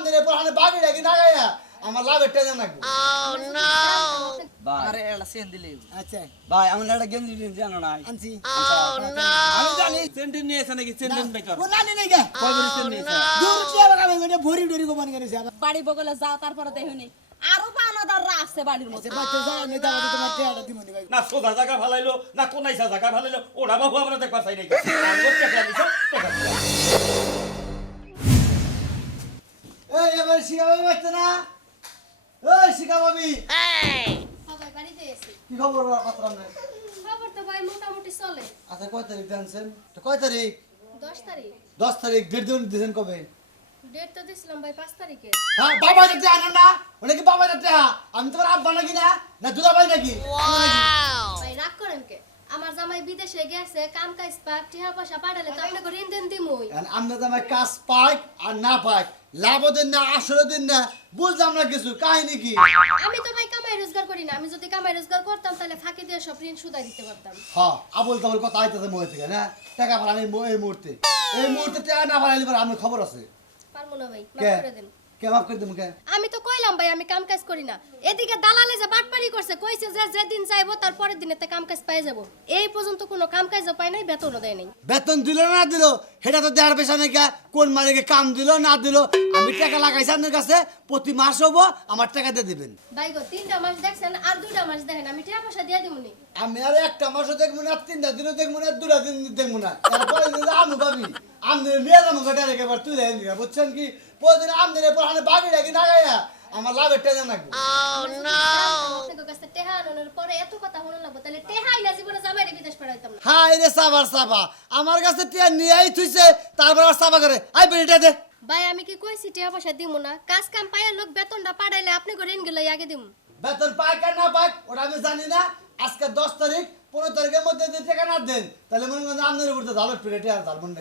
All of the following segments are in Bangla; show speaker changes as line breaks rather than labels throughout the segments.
আমদের পড়ানে বাগি ডাকি না গায়া। আমার লাভের টেনে নাকবো
ভাই
আরে এটা সেন দিলে।
আচ্ছা।
ভাই আমার একটা গেঞ্জি টেঞ্জি জানো নাই
আনছি।
আমি জানি
সেন্টিন নিয়েছে নাকি সেন্টিন বেকার।
ও নানি নাই গে
কয় বড়ি নিয়েছে?
দূর দিয়ে বাবা আমি ভরি ডরি কো মনে করেছে
বাড়ি বগলে যাও তারপরে দেখুনি আরও পানাদাররা আসছে বাড়ির মধ্যে।
বাচ্চা যায় আমি দাও তোমার টেয়াটা দিমনি ভাই।
না সোজা জায়গা ফালাইলো না কোনাইসা জায়গা ফালাইলো ওরা বাবু আমরা দেখবা চাই নাকি
শিখাবি বাচ্চা না? এই শিখাবি?
সবাই বাড়িতে এসে।
কি খবর পাত্র নাই
খবর তো ভাই মোটামুটি চলে।
আচ্ছা কয় তারিখ জানছেন তো কয় তারিখ?
দশ তারিখ।
দশ তারিখ ডেট দিন দিয়েছেন কবে?
ডেট তো দিছিলাম ভাই পাঁচ তারিখে।
হ্যাঁ বাবা যাতে আনেন না ওটা কি বাবা যাতে আমি তোমার আব্বা নাকি না? না দুলা ভাই নাকি
ভাই রাগ করেন কে? আমার জামাই বিদেশে গেছে কাম কাজ পাক টিহা পয়সা পাঠালে তো আপনাকে ঋণ দেন দিমুই। আমি তো ভাই কামাই রোজগার করি না আমি যদি কামাই রোজগার করতাম তাহলে ফাঁকি দিয়ে সব ঋণ সুদাই দিতে পারতাম।
হ্যাঁ আবল তাবল কথা আইতেছে মনে থেকে না? টাকা ফালানি এই মুহূর্তে এই মুহূর্তে টাকা না পরে আমার খবর আছে?
পারব না ভাই মাফ করে দেন।
কে মাফ করে দেবো কে
আমি তো কইলাম ভাই আমি কাম কাজ করি না। এদিকে দালালে যে বাটপাড়ি করছে কইছে যে যেদিন যাইবো তার পরের দিনে তে কাম কাজ পাই যাব। এই পর্যন্ত কোনো কাম কাজও পাই নাই বেতনও দেয় নাই।
বেতন দিল না দিল? সেটা তো দেওয়ার পেশা কোন মালিকে কাম দিল না দিল? আমি টাকা লাগাইছি আপনার কাছে প্রতি মাস হব আমার টাকা দিয়ে দিবেন।
ভাই গো তিনটা মাস দেখছেন আর দুইটা মাস দেখেন আমি টাকা পয়সা দিয়ে দিমুনি।
আমি আর একটা মাসও দেখব না তিনটা দিনও দেখব না দুটা দিন দেখব না। তারপরে আমু মেয়ের আমু তুলে বুঝছেন কি? প্রতিদিন আমদের পড়ানে বাগি ডাকি না গায়া আমার লাভের টেনে নাকবো
আপনাদের কাছে টেহা আনানোর পরে এত কথা মনে লাগবো তাহলে টেহাই না জীবনে জামাইরে বিদেশ পাঠাইতাম না।
হাই রে সাবার সাবা আমার কাছে টিয়া নিয়েই থুইছে তারপর আর সাবা করে আই বেরিটা দে।
ভাই আমি কি কইছি টেহা পয়সা দিমু না? কাজ কাম পাইয়া লোক বেতনটা পাঠাইলে আপনি করে ঋণ গেলে আগে দিমু।
বেতন পাক আর না পাক ওটা আমি জানি না। আজকে দশ তারিখ পনেরো তারিখের মধ্যে যদি টাকা না দেন তাহলে মনে করেন আমনের উপর তো ধালো প্লেটে আর ধাল মনে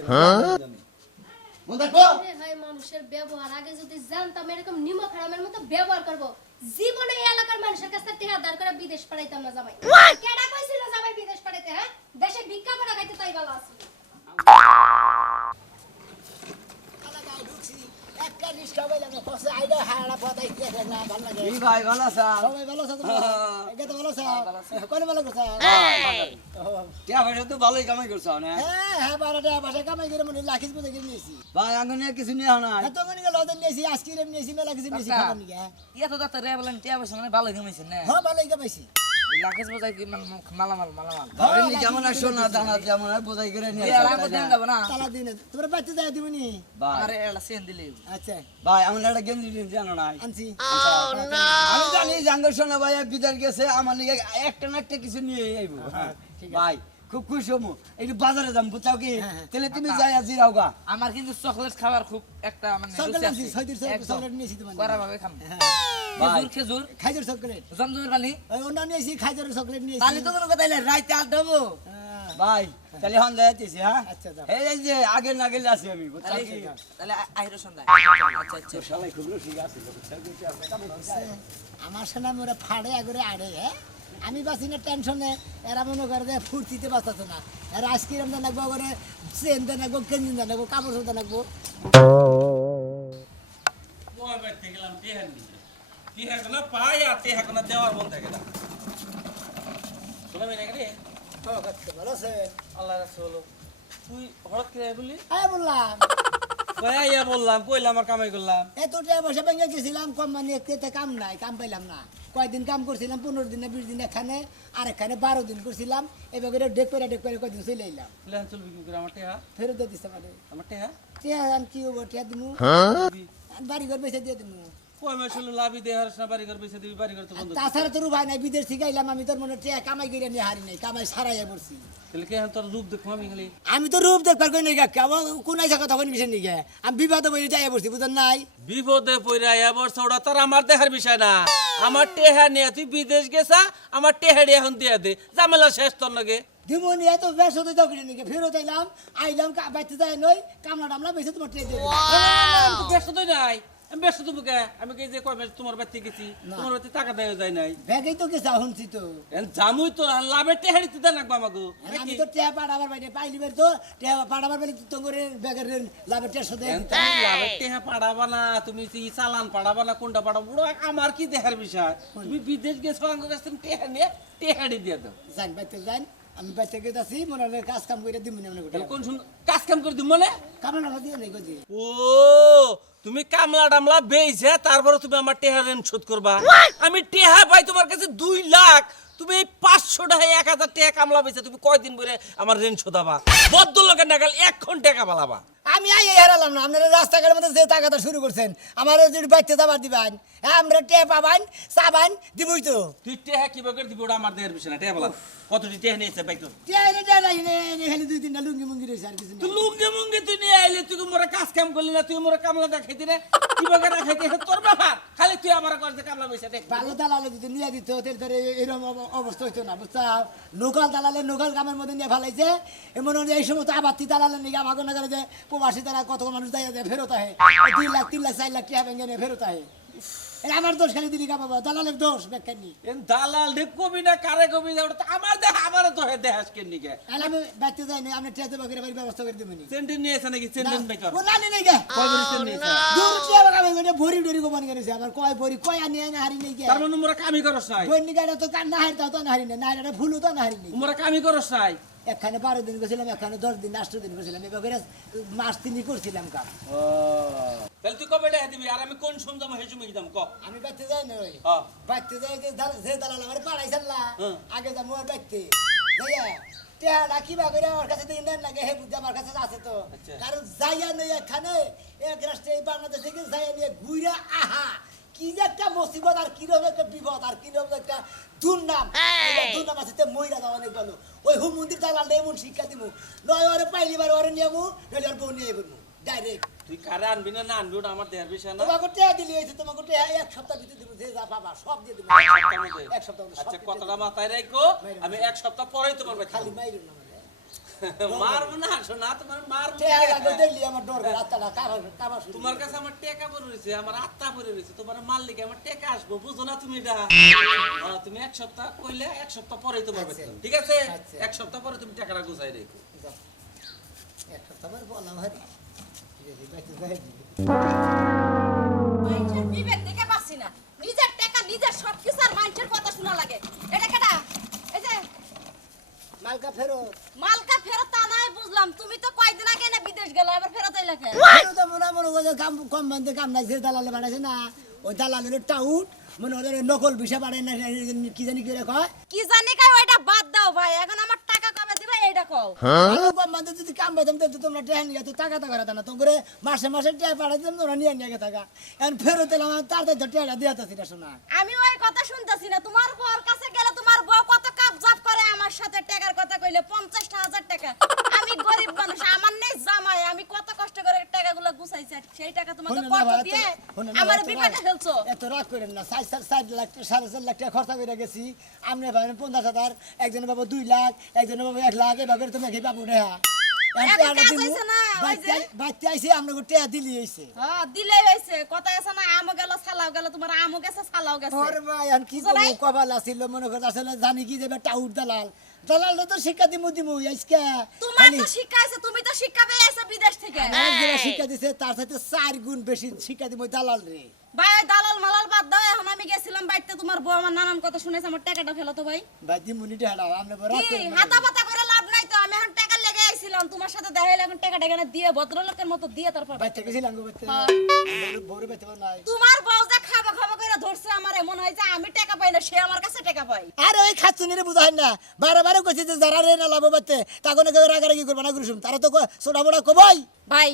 মানুষের ব্যবহার। আগে যদি জানতাম এরকম নিমক হারামের মতো ব্যবহার করব জীবনে এই এলাকার মানুষের কাছে টেহা দাঁড় করে বিদেশ পাঠাইতাম না জামাই। কেডা কইছিল জামাই বিদেশ পাঠাইতে হ্যাঁ? দেশে ভিক্ষা করা খাইতে তাই ভালো আছে।
টিয়া পয়সা
মানে
ভালো কামাইছেন না?
হ্যাঁ ভালোই কামাইছি।
লাখেস বোঝাই কি মালামাল মালামাল।
ভাই নি আর সোনা দানা যেমন আর বোঝাই করে নিয়ে
এই আর দেন যাব না।
তালা দিনে তোমরা বাচ্চা যায় দিবনি
ভাই।
আরে এটা সেন দিলে।
আচ্ছা।
ভাই আমার একটা গেঞ্জি টেঞ্জি জানো নাই?
আনছি।
আমি জানি জাঙ্গর সোনা ভাই বিদার গেছে আমার লিগে একটা না একটা কিছু নিয়ে আইবো হ্যাঁ, ভাই খুব খুশি হমু। একটু বাজারে যাম বুঝাও কি? তাহলে তুমি যাই আজি রাওগা
আমার কিন্তু চকলেট খাবার খুব একটা মানে
চকলেট চকলেট নিয়েছি তোমার
খাম খেজুর খেজুর।
খাইজর চকলেট।
জমজমের পানি
ওই অন্য নিয়েছি খাইজর চকলেট নিয়েছি
পানি তো কোনো কথা নাই রাইতে আড্ডা হব
হ্যাঁ,
ভাই তাহলে যাইতেছি হ্যাঁ?
আচ্ছা
এই যে আগে না গেলে আসি আমি বুঝছ?
তাহলে
কি
আহির সন্ধ্যা আচ্ছা আচ্ছা।
খুব আছে
আমার সোনা মোরা ফাড়ে আগরে আড়ে হ্যাঁ? আমি বাঁচি না টেনশনে এরা মনে করে যে ফুর্তিতে বাঁচাতো না। এরা আইসক্রিম দেন রাখব করে চেন দেন রাখব কেঞ্জিন দেন রাখব কাপড় দেন রাখব
মই গেলাম নিয়ে টেহা পাই আর কোনা দেওয়ার মন থাকে না। রে
ভালো আছে।
আল্লাহ রাখছে বলো তুই হঠাৎ করে বলি
হ্যাঁ বললাম।
কয়া বললাম কইলাম আর কামাই করলাম।
এত টাকা পয়সা ভেঙে গেছিলাম কোম্পানি একতে কাম নাই কাম পাইলাম না। কয়দিন কাম করছিলাম পনেরো দিনে বিশ দিন এখানে আর এখানে বারো দিন করছিলাম এবার করে ডেক ডেক কয়দিন চলে এলাম
প্ল্যান চলবি কি করে? আমার টেহা?
ফেরত দিয়ে দিচ্ছে মানে
আমার টেহা?
টিয়া আমি কি হব টিয়া দিমু? বাড়ি ঘর পয়সা দিয়ে দিমু।
কয় মাস হলো লাভি দেহার না বাড়ি ঘর পয়সা দিবি বাড়ি ঘর তো বন্ধ
তাছাড়া তোর ভাই নাই বিদেশ থেকে আইলাম আমি তোর মনে টিয়া কামাই করে নিয়ে হারি নাই কামাই সারাই পড়ছি
তাহলে কে তোর রূপ দেখো আমি খালি?
আমি তো রূপ দেখবার কই নাই গা কোন আইসা কথা কই মিশে নিগে আমি বিবাদ বই যাই পড়ছি বুঝেন নাই?
বিপদে পড়ে ওটা তোর আমার দেখার বিষয় না। আমার টেহা নিয়ে তুই বিদেশ গেছা আমার টেহাড়ি এখন দিয়ে দে। ঝামেলা শেষ তোর লগে।
দিমনি এত বেশ হতে দোকানে নিগে ফেরত আইলাম আইলাম বাইতে যাই নই কামলা টামলা তোমার দিলাম।
ব্যস্ত তো নাই। আমি ব্যস্ত দেবো কে? আমি কি যে কয় মাস তোমার বাড়িতে গেছি? তোমার বাড়িতে টাকা দেওয়া যায় নাই।
ব্যাগেই তো গেছে শুনছি তো।
জামুই তো লাভের টেহারি তো দেন রাখব আমাকে
আমি তো টেয়া পাড়াবার বাইরে পাইলি বের তো। টেয়া পাড়াবার বাইরে তো করে ব্যাগের লাভের টেয়া শোধে
লাভের টেহা পাড়াবা না তুমি সেই চালান পাড়াবা না কোনটা পাড়াবো ওরা আমার কি দেখার বিষয়? তুমি বিদেশ গেছো আমার কাছে তুমি টেহা নিয়ে টেহারি দিয়ে দাও।
যান বাইতে যান। আমি বাইতে গেছি মনে কাজ কাম করে দিম মনে
তাহলে কোন শুন কাজ কাম করে দিব মানে?
কামলা না দিয়ে নেই গদি
ও তুমি কামলা টামলা বেইছে তারপরে তুমি আমার টেহা ঋণ শোধ করবা। আমি টেহা পাই তোমার কাছে এই পাঁচশো টাকা এক হাজার টাকা কামলা বেছে তুমি কয়দিন বলে আমার ঋণ শোধাবা? বদ্ধ লোকের নাগাল এক্ষণ টাকা পালাবা
আমি আই হারালাম না আপনারা রাস্তাঘাটের মধ্যে যে টাকাটা শুরু করছেন আমার যদি বাইতে যাবার দিবেন। হ্যাঁ আমরা টেয়া পাবান চাবান দিবই তো।
তুই টেহা কীভাবে করে দিবি? ওটা আমার দেহের বিষয় না টেহা বলা কতটি টেহা নিয়েছে বাইক
নাই খালি দুই তিনটা লুঙ্গি মুঙ্গি রয়েছে আর কিছু না
তুই লুঙ্গি মুঙ্গি তুই নিয়ে আইলি তুই মোরা কাজ কাম করলি না? তুই মোরা কামলা দেখাইতি না? কীভাবে দেখাইতি? হে তোর ব্যাপার খালি তুই আমার কাছে কামলা বেছে দেখ
ভালো দালালে যদি নিয়ে দিত ধরে এরকম অব- অবস্থা হইতো না বুঝছ? লোকাল দালালে লোকাল কামের মধ্যে নিয়ে ফেলাইছে এমন এই সমস্ত দালালে নিয়ে না করে যে প্রবাসী তারা কত মানুষ যায় ফেরত আহে। তিন দুই লাখ তিন লাখ চার লাখ কি হবে নিয়ে ফেরত আহে। আমার দোষ খালি দিলি বাবা দালালের দোষ
দালাল রে কবি না কারে কবি না ওটা আমার দেহ আমার তো হে দেহাস কেন নিকে
আর আমি বাইতে যাই না আমি টেতে বাকিরে বাড়ি ব্যবস্থা করে দেবনি
সেন্টেন নিয়েছে নাকি? সেন্টেন বেকার
ও না নেই গে।
কয় বড়ি সেন্ট নিয়েছে?
দূর টিয়া বাগা ভেঙে ভরি ডরি গোপন করেছে কয় ভরি কয় আনি আনি হারি নেই গে।
তার মানে মোরা কামি করস নাই?
বন্নি গাড়ি তো কান না হারি তো না হারি নেই না হারি ভুলু তো না হারি নেই।
মোরা কামি করস নাই?
এখানে বারো দিন গেছিলাম এখানে দশ দিন আষ্ট দিন গেছিলাম। এবার মাস তিনি করছিলাম কাম
তাহলে তুই কবে দেখা দিবি? আর আমি কোন ক।
আমি বাইতে যাই না ওই। বাইতে যাই যে যে দালাল আমার। আগে যাব আর বাইতে যাইয়া কিবা করে আমার কাছে দিন নেন লাগে হে বুদ্ধি আমার কাছে আছে তো।
আচ্ছা।
কারণ যাইয়া নেই এখানে এক রাষ্ট্রে এই বাংলাদেশ থেকে যাইয়া নিয়ে ঘুরা আহা কি যে একটা মুসিবত আর কীরকম একটা বিপদ আর কীরকম একটা দুর্নাম। দুর্নাম আছে তে মইরা যাওয়া অনেক ভালো। ওই হুম মন্দির দালাল এমন শিক্ষা দিব নয় ওরে পাইলি বার ওরে নইলে ওর বউ নিয়ে ডাইরেক্ট
তুই কারে আনবি না না আনবি ওটা আমার দেহের বিষয় না।
তোমাকে টেয়া দিলি হয়েছে তোমাকে টেয়া এক সপ্তাহ ভিতরে দিব যে যা পাবা সব দিয়ে দিব এক সপ্তাহ
আচ্ছা কথাটা মাথায় রাখো আমি এক সপ্তাহ পরেই তোমার
খালি মাইরুন না।
মারবো না শোনা তোমার মারবো
টেয়া
কে?
লাগবে আমার ডর করে রাতটা কাবা কাবা
তোমার কাছে আমার টেকা পড়ে রয়েছে আমার আত্মা পড়ে রয়েছে তোমার মালিক আমার টেকা আসব বুঝো না তুমি এটা? তুমি এক সপ্তাহ কইলে এক সপ্তাহ পরেই তোমার
আচ্ছা।
বেতন ঠিক আছে?
আচ্ছা।
এক সপ্তাহ পরে তুমি টাকাটা গুছাই রেখো।
এক সপ্তাহ পর বললাম
না। নিজের টাকা নিজের সব কিছু আর মানুষের কথা শোনা লাগে। এটা কেডা এই যে
মালকা ফেরত।
মালকা ফেরত তা নাই বুঝলাম। তুমি তো কয়দিন আগে না বিদেশ গেল এবার ফেরত আইলা কেন?
তো মনে মনে কাম কম বান্ধে কাম নাই যে দালালে বাড়াইছে না ওই দালালের টাউট মনে হয় নকল না কি জানি কি রে কয়।
কি জানি কাই ওইটা বাদ দাও ভাই এখন আমার টাকা কবে দিবে এইটা কও।
আরও কম বান্ধে যদি কাম পাইতাম তো তোমরা টেহা নিয়ে তো টাকা টাকা রাখতা না তো করে মাসে মাসে টেহা পাঠাইতাম তোমরা নিয়ে নিয়ে থাকা এখন ফেরত এলাম তার তো টেহাটা দিয়ে শোনা।
আমি ওই কথা শুনতেছি না তোমার বউর কাছে গেলে তোমার বউ কত আমার সাথে টাকার কথা কইলে পঞ্চাশ হাজার টাকা। আমি গরিব মানুষ আমার নেই জামাই আমি কত কষ্ট করে টাকাগুলো গুছাইছি আর সেই টাকা তোমাকে কত দিয়ে আমার
ভাই,
বিপদে ফেলছো।
এত রাগ করেন না সাড়ে চার চার লাখ সাড়ে চার লাখ টাকা খরচা করে গেছি। আমনে ভাবেন পঞ্চাশ হাজার একজনের বাবা দুই লাখ একজনের বাবা এক লাখ এভাবে তুমি কি পাবো
হইছে না,
জানি কি যাবে টাউট দালাল। দালাল তো শিক্ষা দিমু দিমু আজকে।
তোমার তো শিক্ষা আছে তুমি তো শিক্ষা পেয়ে বিদেশ থেকে।
শিক্ষা দিছে তার সাথে চার গুণ বেশি শিক্ষা দিমু দালাল রে।
ভাই দালাল মালাল বাদ দাও এখন আমি গেছিলাম বাইতে তোমার বউ আমার নানান কথা শুনেছে আমার টাকাটা ফেলো তো ভাই।
ভাই দিমুনি টেহাড়া আপনি বড়
কি হাতা পাতা করে লাভ নাই তো আমি এখন টাকা লেগে তোমার সাথে দেখা হইলে এখন টাকাটা এখানে দিয়ে ভদ্রলোকের মতো দিয়ে তারপর
বাচ্চা গেছিলাম গো
হ্যাঁ।
বড় বাচ্চা নাই।
তোমার বউ যে খাবা খাবা করে ধরছে আমার মনে হয় যে আমি টাকা পাই না সে আমার কাছে টাকা পাই
আর ওই খাচ্ছুনিরে বুঝাই না বারে বারে কইছে যে যারা রে না লাভ বাতে তখন কেউ রাগারাগি করবে না গুরুসুম। তারা তো ছোটা বড় কবই।
ভাই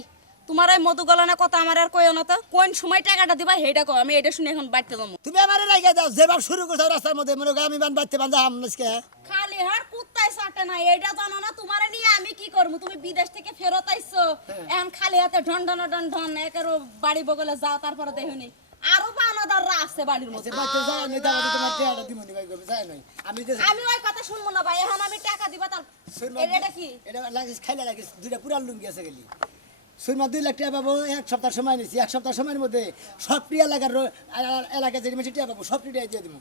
তোমার ওই মধু গলানোর কথা আমার আর কইও না তো। কোন সময় টাকাটা দিবা হেটা কও আমি এটা শুনে এখন বাড়তে যাব।
তুমি আমার রাইগা দাও যেভাবে শুরু করছ রাস্তার মধ্যে মনে করো আমি বান বাড়তে বান্ধা আমনসকে
খালি হার কুত্তায় সাটে না এটা জানো না তোমার নিয়ে আমি কি করব? তুমি বিদেশ থেকে ফেরত আইছো এখন খালি হাতে ঢন ঢন ঢন ঢন একের বাড়ি বগলে যাও তারপরে দেখুনি আরও পানাদাররা আছে বাড়ির মধ্যে।
বাচ্চা যায় আমি দাও তোমার টেয়াটা দিমুনি ভাই গো যায় নাই? আমি
আমি ওই কথা শুনব না ভাই এখন আমি টাকা দিবা তার এটা কি?
এটা লাগিস খাইলে লাগিস দুইটা পুরা লুঙ্গি আছে গেলি সুরমা দুই লাখ টাকা পাবো এক সপ্তাহ সময় নিছি এক সপ্তাহ সময়ের মধ্যে সবটি এলাকার এলাকায় যে মেশিন টাকা পাবো সবটি টাকা দিয়ে দিব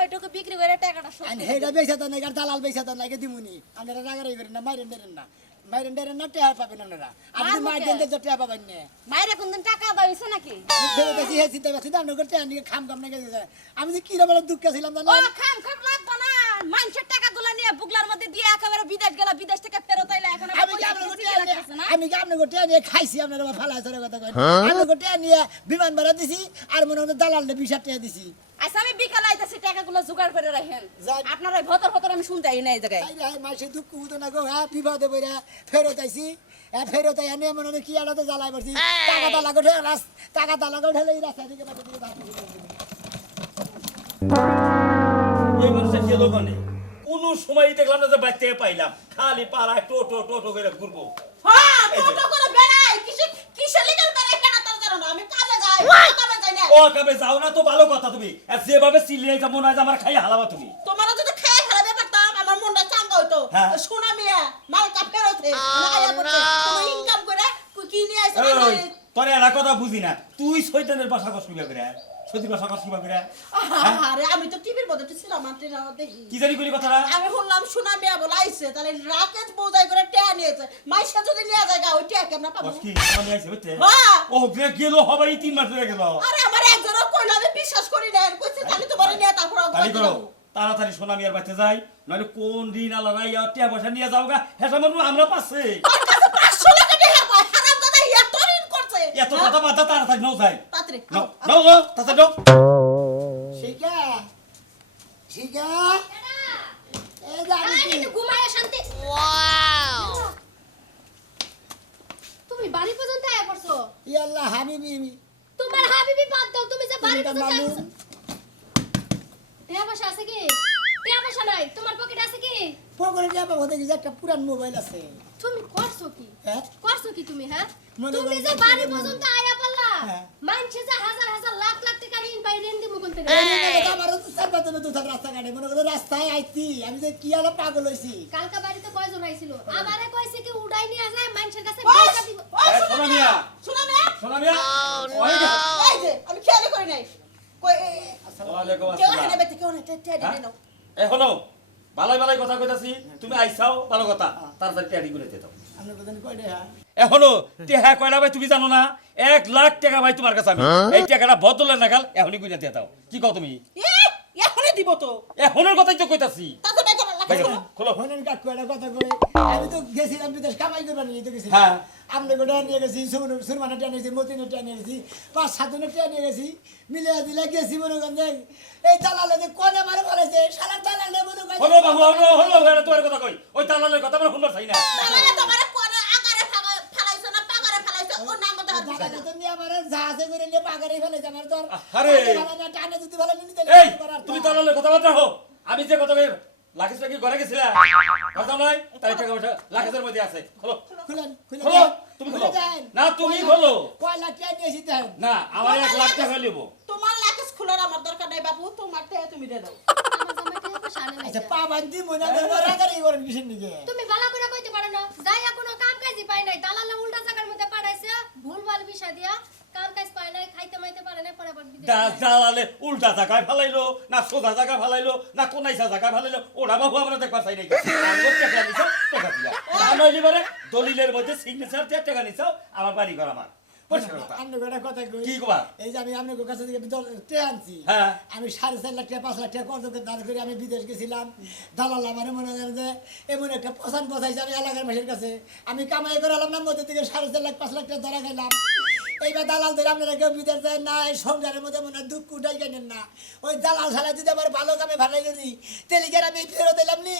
ওইটুকু বিক্রি করে টাকাটা
দালাল বেচা তো নাই দিমুনি। আপনারা রাগারাগি করেন না মাইরেন না। মাইরেন ডেরেন না টাকা পাবেন আপনারা আপনি
মারবো
মার
কে?
দেন তো টাকা পাবেন না।
মায়েরা কোনদিন টাকা দাইছে নাকি?
ফেরত আসি হে চিন্তা করছি দাম করতে আনি খাম খাম না গেছে। আমি যে কি রকমের দুঃখ ছিলাম
ও
জানেন
খাম খাম লাগতো না। মানুষের টাকাগুলো নিয়ে বুগলার মধ্যে দিয়ে একেবারে বিদেশ গেল বিদেশ থেকে ফেরত আইলা এখন
আমি কি আপনার? আমি আপনার নিয়ে খাইছি? আপনার ফালা কথা আমি নিয়ে বিমান ভাড়া দিছি আর মনে হয় দালাল বিশ হাজার টাকা দিছি।
আচ্ছা আমি বিকালে আইতাছি টাকাগুলো জোগাড় করে রাখেন। আপনার ভতর ভতর আমি শুনতে আই না এই জায়গায়।
তাই রে মাসে দুঃখ হতো না গো হ্যাঁ বিপদে পড়ে ফেরত আইছি হ্যাঁ ফেরত আই আনি মনে কি আলাদা জ্বালাই পড়ছি টাকা দালা গোটে রাস টাকা দালা গোটে এই রাস্তা দিকে বাড়ি দিকে ভাগ
এই মানুষের গেল মানে কোনো সময় দেখলাম না যে বাইতে পাইলাম। খালি পাড়ায় টোটো টোটো করে ঘুরবো।
হ্যাঁ টোটো করে বেড়াই। কিসে কিসে লিগাল বেড়াই? কেন তার জানো না? আমি কাজে যাই।
ও কবে যাও না তো ভালো কথা তুমি। আর যেভাবে চিল্লিয়ে যা না আমার খাই হালাবা তুমি।
তোমার যদি খাই হালাবে পারতাম আমার মনটা চাঙ্গা হইতো।
হ্যাঁ।
সোনা মিয়া মালকা তুমি ইনকাম করে কি নিয়ে আসে
তোরে এরা কথা বুঝি না। তুই শয়তানের বাসা কষ্ট করে সত্যি হ্যাঁ?
আরে আমি তো টিভির মধ্যে তো ছিলাম আর টেরা দেখি।
কি জানি করি কথাটা?
আমি শুনলাম সোনা মিয়া বলে আইছে তাহলে রাকেশ বোঝাই করে টেয়া নিয়েছে মাইসা যদি নিয়ে যায় গা ওই টেয়া কেমন পাবো?
বস কি আমি আইছে হইতে
হ্যাঁ।
ও গে গেল হবে এই তিন মাস ধরে গেল।
আরে আমার একজনও কইলো আমি বিশ্বাস করি না কইছে তাহলে তোমার নিয়ে তারপর
তাই করো। তাড়াতাড়ি সোনা মিয়ার বাচ্চা যাই নইলে কোন দিন টিয়া পয়সা নিয়ে যাও গা। হেসা মানুষ আমরা পাচ্ছে
পাঁচশো টাকা টেয়া পায় হারাম দাদা এত ঋণ করছে
এত কথা বাধা তাড়াতাড়ি নাও যাই।
তাড়াতাড়ি
নাও নাও তাড়াতাড়ি নাও।
শিখা শিখা। যে আমি কি-
একটু ঘুমায় শান্তি। তুমি বাড়ি পর্যন্ত আয়া পড়ছো?
ইয়াল্লাহ হাবিবি।
তোমার হাবিবি বাদ দাও তুমি যে বাড়ি পর্যন্ত আয়া
মালুম।
পড়ছো। আছে কি? টাকা পয়সা নাই তোমার পকেটে আছে কি?
পকরে যা পাবো দেখি যে একটা পুরান মোবাইল আছে।
তুমি করছ কি?
হ্যাঁ?
করছ কি তুমি হ্যাঁ? তুমি যে বাড়ি পর্যন্ত আয়া পারলা
হ্যাঁ।
মানছে যে হাজার হাজার লাখ লাখ টাকা ঋণ পাই ঋণ দিব কোন থেকে?
এই আমারও তো চার পাঁচজনের দু চার রাস্তা কাটে মনে করো রাস্তায় আইছি আমি যে কি আলো পাগল হইছি।
কালকা বাড়িতে কয়জন আইছিল? আমারে কইছে কি উড়াই নিয়ে যায় মানুষের কাছে পয়সা দিব।
সোনা মিয়া।
সোনা মিয়া
সোনা মিয়া। ওই যে।
এই যে আমি খেয়ালই করি নাই। কই এ, এ,
ওয়ালাইকুম
কেউ
আসসালাম।
নেবে কেউ নেই টেয়া দিয়ে নাও।
এ হলো ভালাই ভালাই কথা কইতাছি তুমি আইসাও ভালো কথা। তাড়াতাড়ি টিয়ারি করে
দিতে হ্যাঁ
এখনও টেহা কয়লা ভাই তুমি জানো না? এক লাখ টাকা ভাই তোমার কাছে আমি। এই টাকাটা বদলের নাগাল এখনই কইনা দিয়ে দাও। কি কও তুমি?
এখনই দিব তো।
এখনের কথাই তো কইতাছি।
কথা কই? আমি তো গেছিলাম বিদেশ কামাই করবার নিয়ে গেছি
হ্যাঁ।
আমরা গোটা নিয়ে গেছি সুরমানা মতিনের গেছি পাঁচ মিলে দিলে গেছি মনে করেন এই দালালে যে কনে মারে বলেছে সারা দালালে মনে করেন
হলো বাবু হলো হলো হলো তোমার কথা কই? ওই তালালের কথা আমরা শুনবার চাই না।
তাহলে তোমার কোনে আকারে ফাগা- ফালাইছো না পাগারে ফালাইছো? ও নাম কথা দিছে
দাদা তো জাহাজে করে নিয়ে পাগারে ফেলেছে আমার তো আরে। টানে ভালো না, টানে যদি ভালো নিতে
এই তুমি তালালের কথা বাদ রাখো। আমি যে কথা কই লাখিস কি ঘরে গেছিলা? কথা নাই তাই টাকা পয়সা লাখিসের মধ্যে আছে। খোলো।
খুলেন খুলে
খোলো তুমি
খুলে।
না তুমি খোলো।
কয় লাখ টাকা নিয়েছি দেন?
না আমার এক লাখ টাকা লিবো
তোমার লাকেশ খোলার আমার দরকার নাই বাবু তোমার টেয়া তুমি দিয়ে দাও।
টাকা
আচ্ছা পা বান্ধি মনে করে রাগারি করেন কিসের নিকে
তুমি ভালো করে কইতে পারো না। যাইয়া কোনো কাম কাজই পাই নাই। দালালে উল্টা জায়গার মধ্যে পাঠাইছে। ভুলভাল বিষয় দিয়া। নাই খাইতে মাইতে পারে না পরে আবার বিদেশ যায়।
দালালে উল্টা জায়গায় ফেলাইলো না সোজা জায়গায় ফেলাইলো না কোনাইসা জায়গায় ফেলাইলো ওরা বাবু আমরা দেখবার চাই নাই। টাকা নিছো টাকা দিয়া নইলে বারে দলিলের মধ্যে সিগনেচার দিয়ে টাকা নিছো আমার বাড়ি ঘর আমার। পরিষ্কার কথা?
আপনি একটা কথা কই।
কি কবা?
এই যে আমি
হ্যাঁ।
আমি সাড়ে চার লাখ টাকা পাঁচ লাখ টাকা কত দাঁড় করে আমি বিদেশ গেছিলাম। দালাল আমার মনে করেন যে এমন একটা পছন্দ বসাইছে আমি এলাকার মাসের কাছে। আমি কামাই করে আলাম না মধ্যে থেকে সাড়ে চার লাখ পাঁচ লাখ টাকা ধরা খাইলাম। এইবার দালাল ধরে আপনারা কেউ বিদেশ দেন না, এই সংসারের মধ্যে মনে হয় দুঃখ উঠাই কেনেন না। ওই দালাল ছাড়া যদি আমার ভালো কামে ভালো গেছি তেলিকার আমি ফেরত এলাম নি?